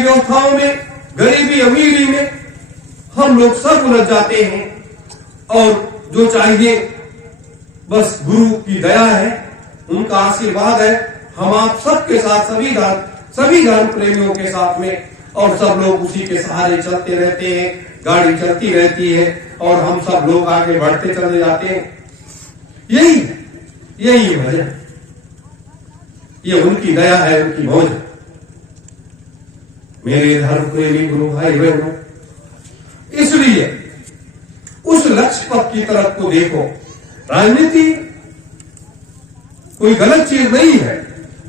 व्यवस्थाओं में, गरीबी अमीरी में हम लोग सब उलझ जाते हैं। और जो चाहिए बस गुरु की दया है, उनका आशीर्वाद है। हम आप सबके साथ, सभी धर्म प्रेमियों के साथ में, और सब लोग उसी के सहारे चलते रहते हैं। गाड़ी चलती रहती है और हम सब लोग आगे बढ़ते चले जाते हैं। यही वजह, ये उनकी दया है, उनकी मौज है। मेरे धर्म प्रेमी गुरु भाई बहनों, इसलिए उस लक्ष्य पथ की तरफ को देखो। राजनीति कोई गलत चीज नहीं है,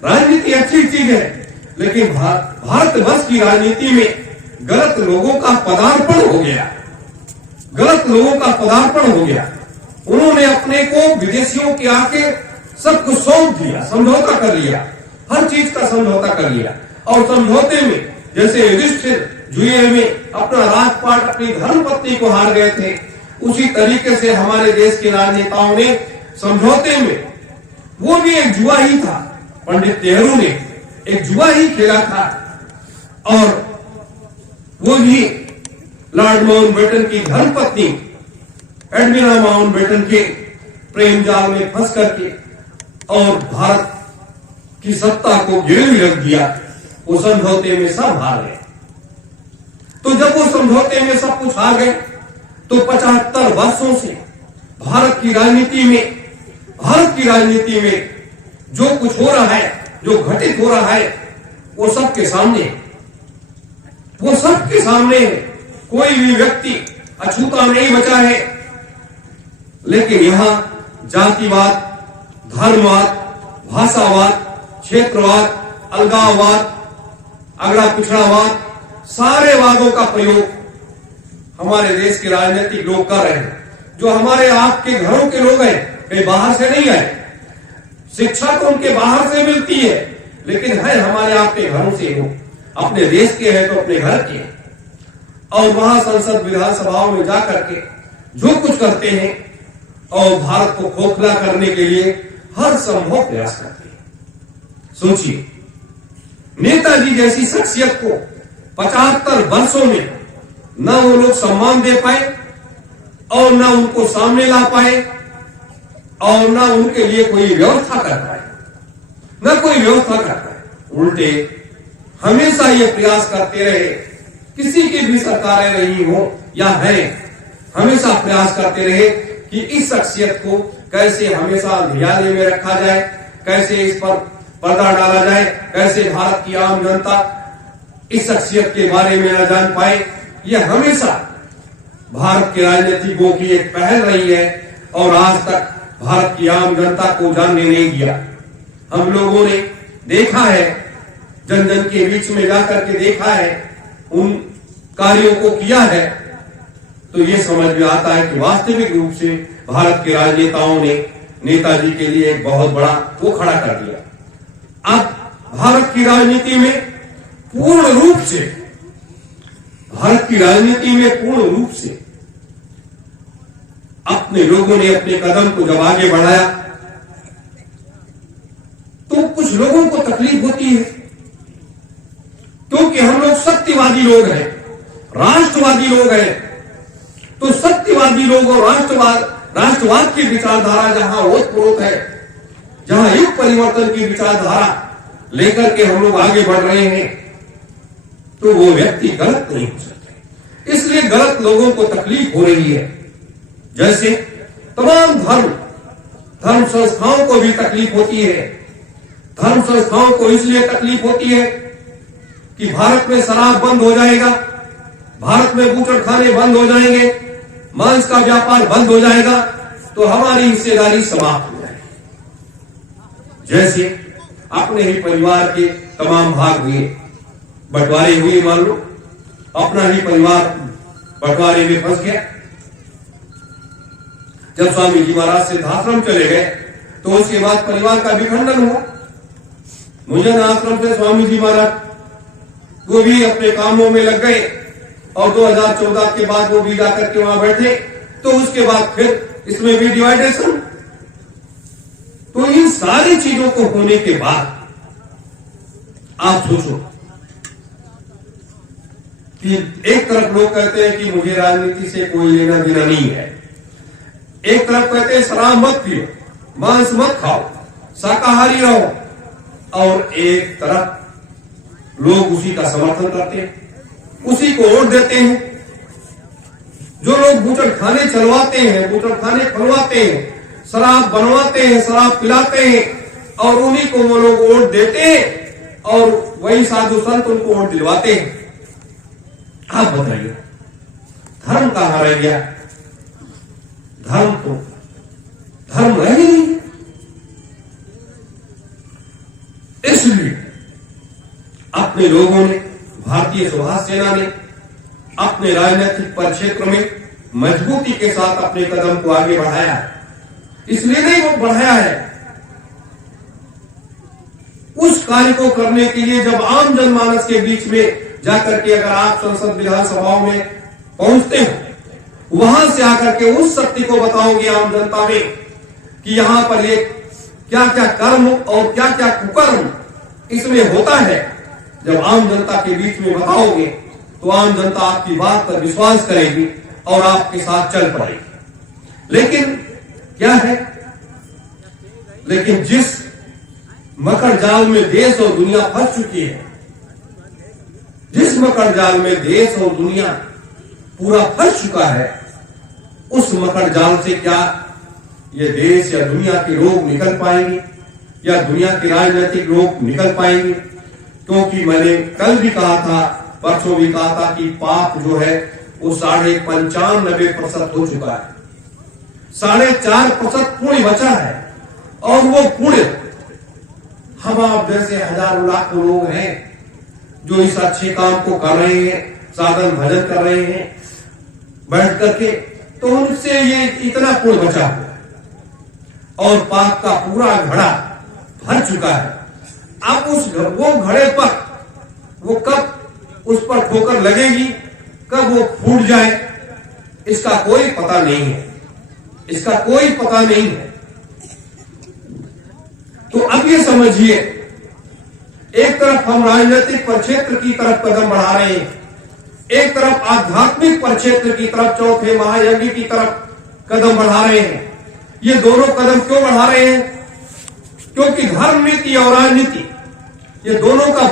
राजनीति अच्छी चीज है, लेकिन भारतवर्ष की राजनीति में गलत लोगों का पदार्पण हो गया। उन्होंने अपने को विदेशियों के आके सब कुछ सौंप दिया, समझौता कर लिया, हर चीज का समझौता कर लिया। और समझौते में जैसे युधिष्ठिर जुए में अपना राजपाट, अपनी धर्मपत्नी को हार गए थे, उसी तरीके से हमारे देश के राजनेताओं ने समझौते में, वो भी एक जुआ ही था, पंडित नेहरू ने एक जुआ ही खेला था। और वो भी लॉर्ड माउंटबेटन की धर्मपत्नी एडमिरा माउंटबेटन के प्रेम जाल में फंस करके और भारत की सत्ता को गिरवी रख दिया। वो समझौते में सब हार गए। तो जब वो समझौते में सब कुछ हार गए, तो 75 वर्षों से भारत की राजनीति में जो कुछ हो रहा है, जो घटित हो रहा है, वो सबके सामने है। कोई भी व्यक्ति अछूता नहीं बचा है। लेकिन यहां जातिवाद, धर्मवाद, भाषावाद, क्षेत्रवाद, अलगाववाद, अगड़ा पिछड़ावाद, सारे वादों का प्रयोग हमारे देश के राजनीतिक लोग कर रहे हैं। जो हमारे आपके घरों के लोग हैं, वे बाहर से नहीं आए। शिक्षा तो उनके बाहर से मिलती है, लेकिन है हमारे आपके घरों से हो। अपने देश के हैं तो अपने घर के, और वहां संसद विधानसभाओं में जाकर के जो कुछ करते हैं और भारत को खोखला करने के लिए हर संभव प्रयास करते हैं। सोचिए, नेताजी जैसी शख्सियत को 75 वर्षों में न वो लोग सम्मान दे पाए, और न उनको सामने ला पाए, और न उनके लिए कोई व्यवस्था कर पाए, उल्टे हमेशा ये प्रयास करते रहे, किसी की भी सरकारें रही हो या है, हमेशा प्रयास करते रहे कि इस शख्सियत को कैसे हमेशा अंधियारे में रखा जाए, कैसे इस पर पर्दा डाला जाए, कैसे भारत की आम जनता इस शख्सियत के बारे में न जान पाए। यह हमेशा भारत के राजनीतिकों की एक पहल रही है, और आज तक भारत की आम जनता को जानने नहीं दिया। हम लोगों ने देखा है, जन जन के बीच में जाकर के देखा है, उन कार्यों को किया है, तो ये समझ में आता है कि वास्तविक रूप से भारत के राजनेताओं ने नेताजी के लिए एक बहुत बड़ा वो खड़ा कर दिया। अब भारत की राजनीति में पूर्ण रूप से अपने लोगों ने अपने कदम को जब आगे बढ़ाया, तो कुछ लोगों को तकलीफ होती है, क्योंकि हम लोग सत्यवादी लोग हैं, राष्ट्रवादी लोग हैं। तो सत्यवादी लोग और राष्ट्रवाद की विचारधारा जहां ओतप्रोत है, जहां युग परिवर्तन की विचारधारा लेकर के हम लोग आगे बढ़ रहे हैं, तो वो व्यक्ति गलत नहीं हो सकते। इसलिए गलत लोगों को तकलीफ हो रही है। जैसे तमाम धर्म संस्थाओं को भी तकलीफ होती है। धर्म संस्थाओं को इसलिए तकलीफ होती है कि भारत में शराब बंद हो जाएगा, भारत में बूचड़खाने बंद हो जाएंगे, मांस का व्यापार बंद हो जाएगा, तो हमारी हिस्सेदारी समाप्त हो जाएगी। जैसे अपने ही परिवार के तमाम भाग हुए, बंटवारे हुए, मान लो अपना ही परिवार बंटवारे में फंस गया। जब स्वामी जी महाराज सिद्धाश्रम चले गए, तो उसके बाद परिवार का विखंडन हुआ। मुझे आश्रम से स्वामी जी महाराज वो भी अपने कामों में लग गए, और 2014 के बाद वो भी जाकर के वहां बैठे, तो उसके बाद फिर इसमें भी डिवाइडेशन। तो इन सारी चीजों को होने के बाद आप सोचो, कि एक तरफ लोग कहते हैं कि मुझे राजनीति से कोई लेना देना नहीं है, एक तरफ कहते हैं शराब मत पियो, मांस मत खाओ, शाकाहारी रहो, और एक तरफ लोग उसी का समर्थन करते हैं, उसी को वोट देते हैं। जो लोग बूचड़ खाने चलवाते हैं, बूचड़ खाने खुलवाते हैं, शराब बनवाते हैं, शराब पिलाते हैं, और उन्हीं को वो लोग वोट देते हैं, और वही साधु संत उनको वोट दिलवाते हैं। आप बताइए, धर्म कहां रह गया? धर्म तो धर्म रह ही नहीं। इसलिए अपने लोगों ने, भारतीय सुभाष सेना ने अपने राजनीतिक परिक्षेत्र में मजबूती के साथ अपने कदम को आगे बढ़ाया है। इसलिए नहीं वो बढ़ाया है, उस कार्य को करने के लिए जब आम जनमानस के बीच में जाकर के अगर आप संसद विधानसभाओं में पहुंचते हो, वहां से आकर के उस शक्ति को बताओगे आम जनता में कि यहां पर ये क्या क्या कर्म और क्या क्या कुकर्म इसमें होता है, जब आम जनता के बीच में बताओगे तो आम जनता आपकी बात पर विश्वास करेगी और आपके साथ चल पड़ेगी। लेकिन क्या है, लेकिन जिस मकर जाल में देश और दुनिया फंस चुकी है, जिस मकर जाल में देश और दुनिया पूरा फंस चुका है, उस मकर जाल से क्या ये देश या दुनिया के लोग निकल पाएंगे, या दुनिया के राजनीतिक लोग निकल पाएंगे? क्योंकि मैंने कल भी कहा था, परसों भी कहा था कि पाप जो है वो 95% हो चुका है, 4.5% पुण्य बचा है, और वो पुण्य हम आप जैसे हजारों लाखों लोग हैं जो इस अच्छे काम को कर रहे हैं, साधन भजन कर रहे हैं बैठ करके, तो उनसे ये इतना पुण्य बचा हुआ है, और पाप का पूरा घड़ा भर चुका है। अब वो घड़े पर वो कब उस पर ठोकर लगेगी, कब वो फूट जाए, इसका कोई पता नहीं है, इसका कोई पता नहीं है। तो अब ये समझिए, एक तरफ हम राजनीतिक परिक्षेत्र की तरफ कदम बढ़ा रहे हैं, एक तरफ आध्यात्मिक परिक्षेत्र की तरफ, चौथे महायज्ञ की तरफ कदम बढ़ा रहे हैं। ये दोनों कदम क्यों बढ़ा रहे हैं? क्योंकि धर्म नीति और राजनीति ये दोनों का